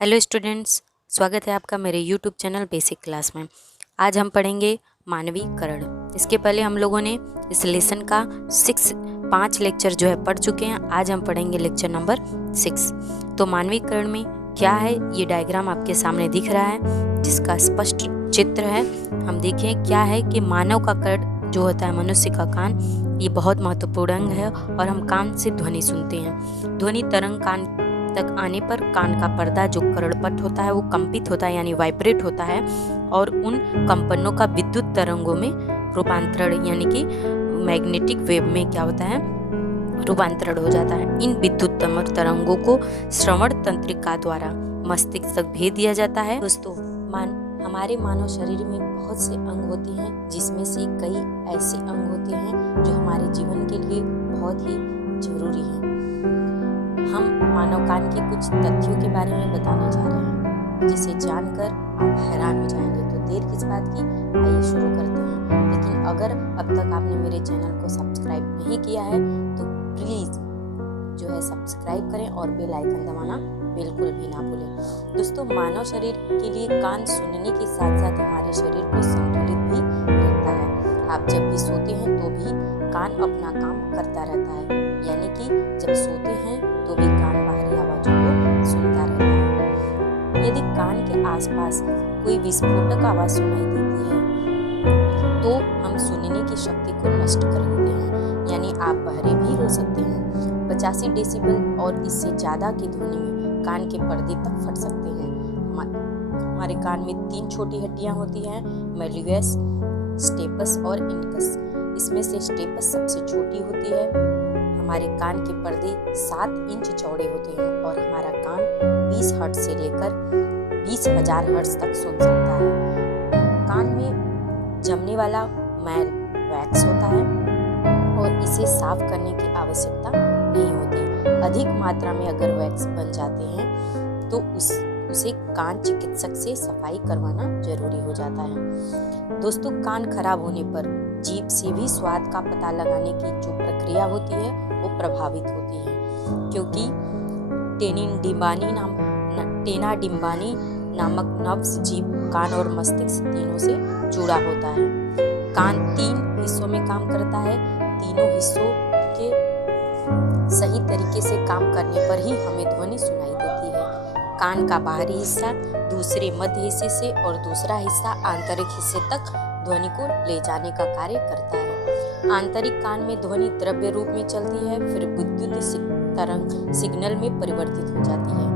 Hello students, स्वागत है आपका मेरे यूट्यूब चैनल बेसिक क्लास में। आज हम पढ़ेंगे मानवीकरण। इसके पहले हम लोगों ने इस लेसन का 5 लेक्चर जो है पढ़ चुके हैं। आज हम पढ़ेंगे लेक्चर नंबर 6। तो मानवीकरण में क्या है, ये डायग्राम आपके सामने दिख रहा है जिसका स्पष्ट चित्र है। हम देखें क्या है कि मानव का कर्ण जो होता है, मनुष्य का कान, ये बहुत महत्वपूर्ण अंग है और हम कान से ध्वनि सुनते हैं। ध्वनि तरंग कान तक आने पर कान का पर्दा जो कर्णपट होता है वो कंपित होता है, यानी वाइब्रेट होता है, और उन कंपनों का विद्युत तरंगों में रूपांतरण यानी कि मैग्नेटिक वेव में क्या होता है, रूपांतरण हो जाता है। इन विद्युत तरंगों को श्रवण तंत्रिका द्वारा मस्तिष्क तक भेज दिया जाता है। दोस्तों, हमारे मानव शरीर में बहुत से अंग होते हैं, जिसमें से कई ऐसे अंग होते हैं जो हमारे जीवन के लिए बहुत ही जरूरी हैं। हम मानव कान के कुछ तथ्यों के बारे में बताने जा रहे हैं, जिसे जानकर आप हैरान हो जाएंगे। तो देर किस बात की, आइए शुरू करते हैं। लेकिन अगर अब तक आपने मेरे चैनल को सब्सक्राइब नहीं किया है तो प्लीज जो है सब्सक्राइब करें और बेल आइकन दबाना बिल्कुल भी ना भूलें। दोस्तों, मानव शरीर के लिए कान सुनने के साथ साथ हमारे शरीर को संतुलित भी रखता है। आप जब भी सोते हैं तो भी कान अपना काम करता रहता है, यानी कि जब सोते हैं तो भी कान बाहरी आवाजों को सुनता रहता है। यदि कान के आसपास कोई विस्फोटक आवाज सुनाई देती है तो हम सुनने की शक्ति को नष्ट कर देते हैं, यानी आप बहरे भी हो सकते हैं। 85 डेसिबल और इससे ज्यादा की ध्वनि में कान के पर्दे तक फट सकते हैं। हमारे कान में 3 छोटी हड्डियां होती हैं, मेल्वियस, स्टेपस और इनकस। इसमें से स्टेपस सबसे छोटी होती है। हमारे कान के पर्दे 7 इंच चौड़े होते हैं और हमारा कान 20 हर्ट्ज से लेकर 20,000 हर्ट्ज तक सुन सकता है। कान में जमने वाला मैल वैक्स होता है और इसे साफ करने की आवश्यकता नहीं होती। अधिक मात्रा में अगर वैक्स बन जाते हैं तो उसे कान चिकित्सक से सफाई करवाना जरूरी हो जाता है। दोस्तों, कान खराब होने पर जीभ से भी स्वाद का पता लगाने की जो प्रक्रिया होती है वो प्रभावित होती है, क्योंकि टेना डिम्बानी नामक नब्ज जीभ, कान और मस्तिष्क तीनों से जुड़ा होता है। कान 3 हिस्सों में काम करता है। तीनों हिस्सों के सही तरीके से काम करने पर ही हमें ध्वनि सुनाई देती है। कान का बाहरी हिस्सा दूसरे मध्य हिस्से से और दूसरा हिस्सा आंतरिक हिस्से तक ध्वनि को ले जाने का कार्य करता है। आंतरिक कान में ध्वनि द्रव्य रूप में चलती है, फिर विद्युत तरंग सिग्नल में परिवर्तित हो जाती है।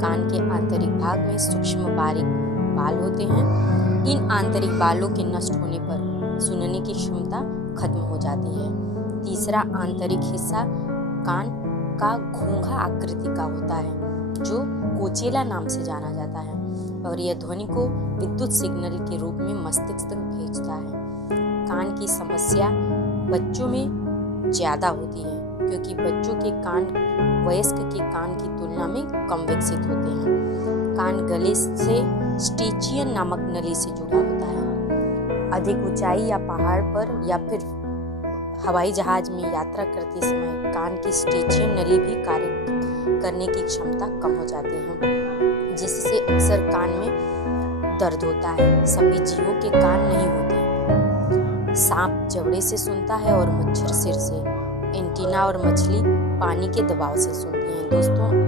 कान के आंतरिक भाग में सूक्ष्म बारीक बाल होते हैं। इन आंतरिक बालों के नष्ट होने पर सुनने की क्षमता खत्म हो जाती है। तीसरा आंतरिक हिस्सा कान का घोंघा आकृति का होता है, जो कोचेला नाम से जाना जाता है, और यह ध्वनि को विद्युत सिग्नल के रूप में मस्तिष्क तक भेजता है। कान की समस्या बच्चों में ज्यादा होती है, क्योंकि बच्चों के कान वयस्क के कान की तुलना में कम विकसित होते हैं। कान गले से स्टेचियन नामक नली से जुड़ा होता है। अधिक ऊंचाई या पहाड़ पर या फिर हवाई जहाज में यात्रा करते समय कान की स्टेचियन नली भी कार्य करने की क्षमता कम हो जाती है, जिससे अक्सर कान में दर्द होता है। सभी जीवों के कान नहीं होते। सांप जबड़े से सुनता है और मच्छर सिर से। एंटीना और मछली पानी के दबाव से सुनती हैं। दोस्तों,